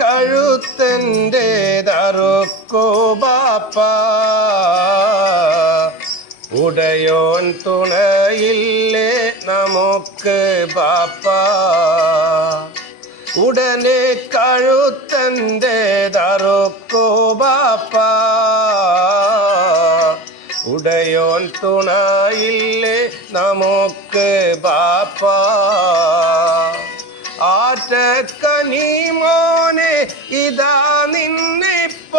കഴുത്തന്റെ ദറുക്കോ ബാപ്പ. ഉടയോൻ തുണയില്ലേ നമുക്ക് ബാപ്പ. ഉടനെ കഴുത്തന്റെ ദറുക്കോ ബാപ്പ. ഉടയോൻ തുണയില്ലേ നമുക്ക് ബാപ്പ. ആറ്റക്കനി മോനെ ഇതാ നിന്നിപ്പോൾ.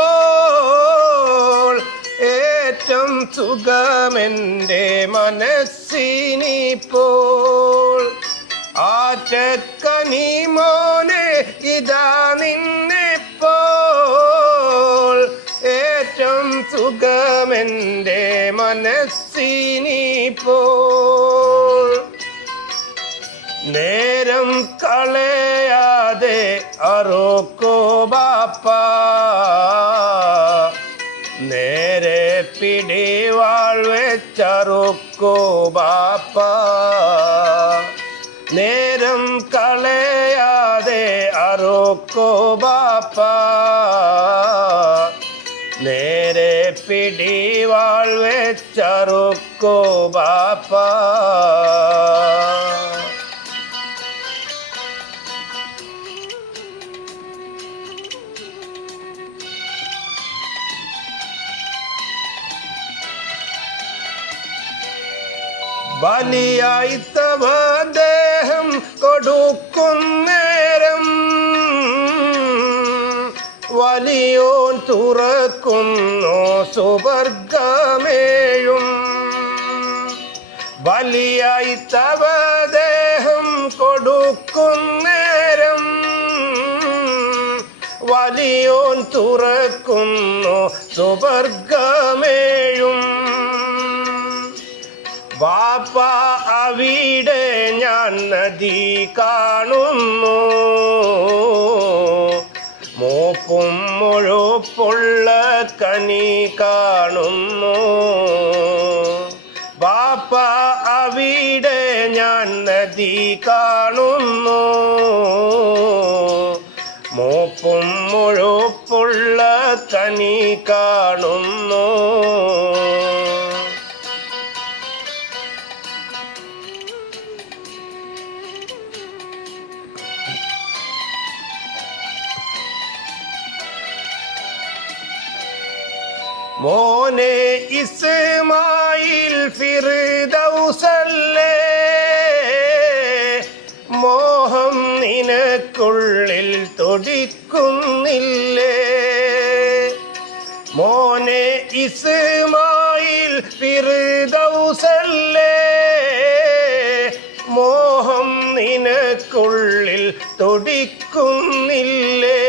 ഏറ്റം സുഖമെന്റെ മനസ്സിനിപ്പോൾ. ആറ്റക്കനി മോനെ ഇതാ നിന്നിപ്പോൾ. ഏറ്റം സുഖമെന്റെ മനസ്സിനിപ്പോൾ ബാപ്പ നേരെ പിടിവാൾ വെച്ചറുക്കോ ബാപ്പ. നേരം കളയാതെ അറുക്കോ ബാപ്പ. നേരെ പിടിവാൾ വെച്ചറുക്കോ ബാപ്പ. ബലിയായി തവ ദേഹം കൊടുക്കുന്നേരം വലിയോൻ തുറക്കുന്നു സുവർഗമേഴും. ബലിയായി തവ ദേഹം കൊടുക്കുന്നേരം വലിയോൻ തുറക്കുന്നു സുവർഗമേഴും. വാപ്പ അവിടെ ഞാൻ നദി കാണുന്നു. മൂപ്പും മുഴുപ്പുള്ള കനി കാണുന്നു. വാപ്പ അവിടെ ഞാൻ നദി കാണുന്നു. മൂപ്പും മുഴുപ്പുള്ള കനി കാണുന്നു. മോനെ ഇസ്മായിൽ ഫിർദൗസല്ലേ? മോഹം നിനക്കുള്ളിൽ തൊടിക്കുന്നില്ലേ? മോനെ ഇസ്മായിൽ ഫിർദൗസല്ലേ? മോഹം നിനക്കുള്ളിൽ തുടിക്കുന്നില്ലേ?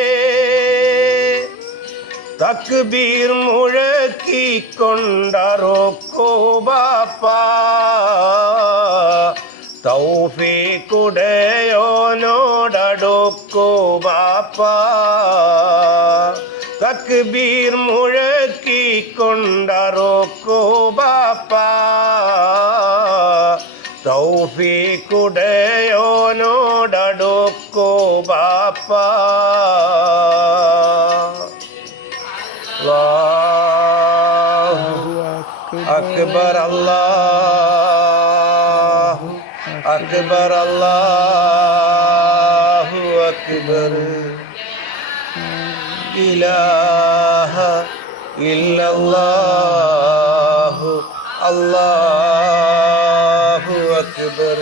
തക്ബീർ മുഴക്കിക്കൊണ്ടറോക്കോ ബാപ്പ തൗഫീക്കുടയോനോടടുക്കോ ബാപ്പ തക്ബീർ മുഴക്കിക്കൊണ്ടറോക്കോ ബാപ്പ തൗഫീക്കുടയോനോടടുക്കോ ബാപ്പ അക്ബർ അല്ലാഹു അക്ബർ അല്ലാഹു അക്ബർ ഇലാഹ ഇല്ലല്ലാഹു അല്ലാഹു അക്ബർ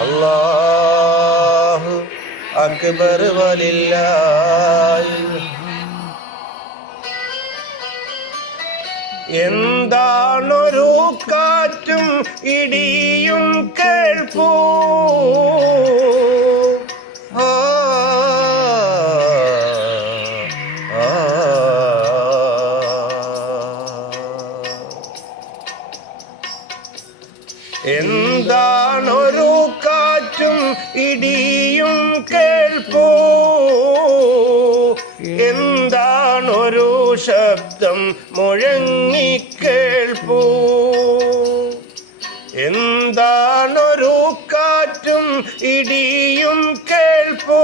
അല്ലാഹു അക്ബർ വലില്ലാഹി എന്താണൊരു കാറ്റും ഇടിയും കേൾപ്പൂ. എന്താണൊരു കാറ്റും ഇടിയും കേൾപ്പൂ. എന്താണൊരു ശബ്ദം മുഴങ്ങിക്കേൾപ്പൂ ഇടിയും കേൾപ്പോ.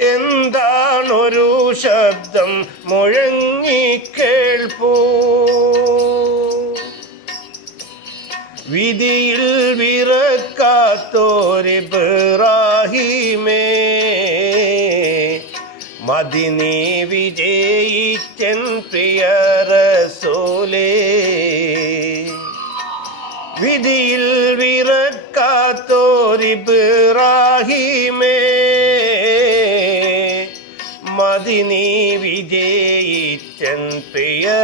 എന്താണൊരു ശബ്ദം മുഴങ്ങി കേൾപ്പോ. വിധിയിൽ വിറക്കാത്തോരി പിറാഹിമേ മതിനെ വിജയിച്ചൻ പ്രിയറസോലേ വിധിയിൽ വിറക്ക വിറക്കാത്തോരിബ്രാഹിമേ മതിനീ വിജയിച്ചൻ പ്രിയരസൂലേ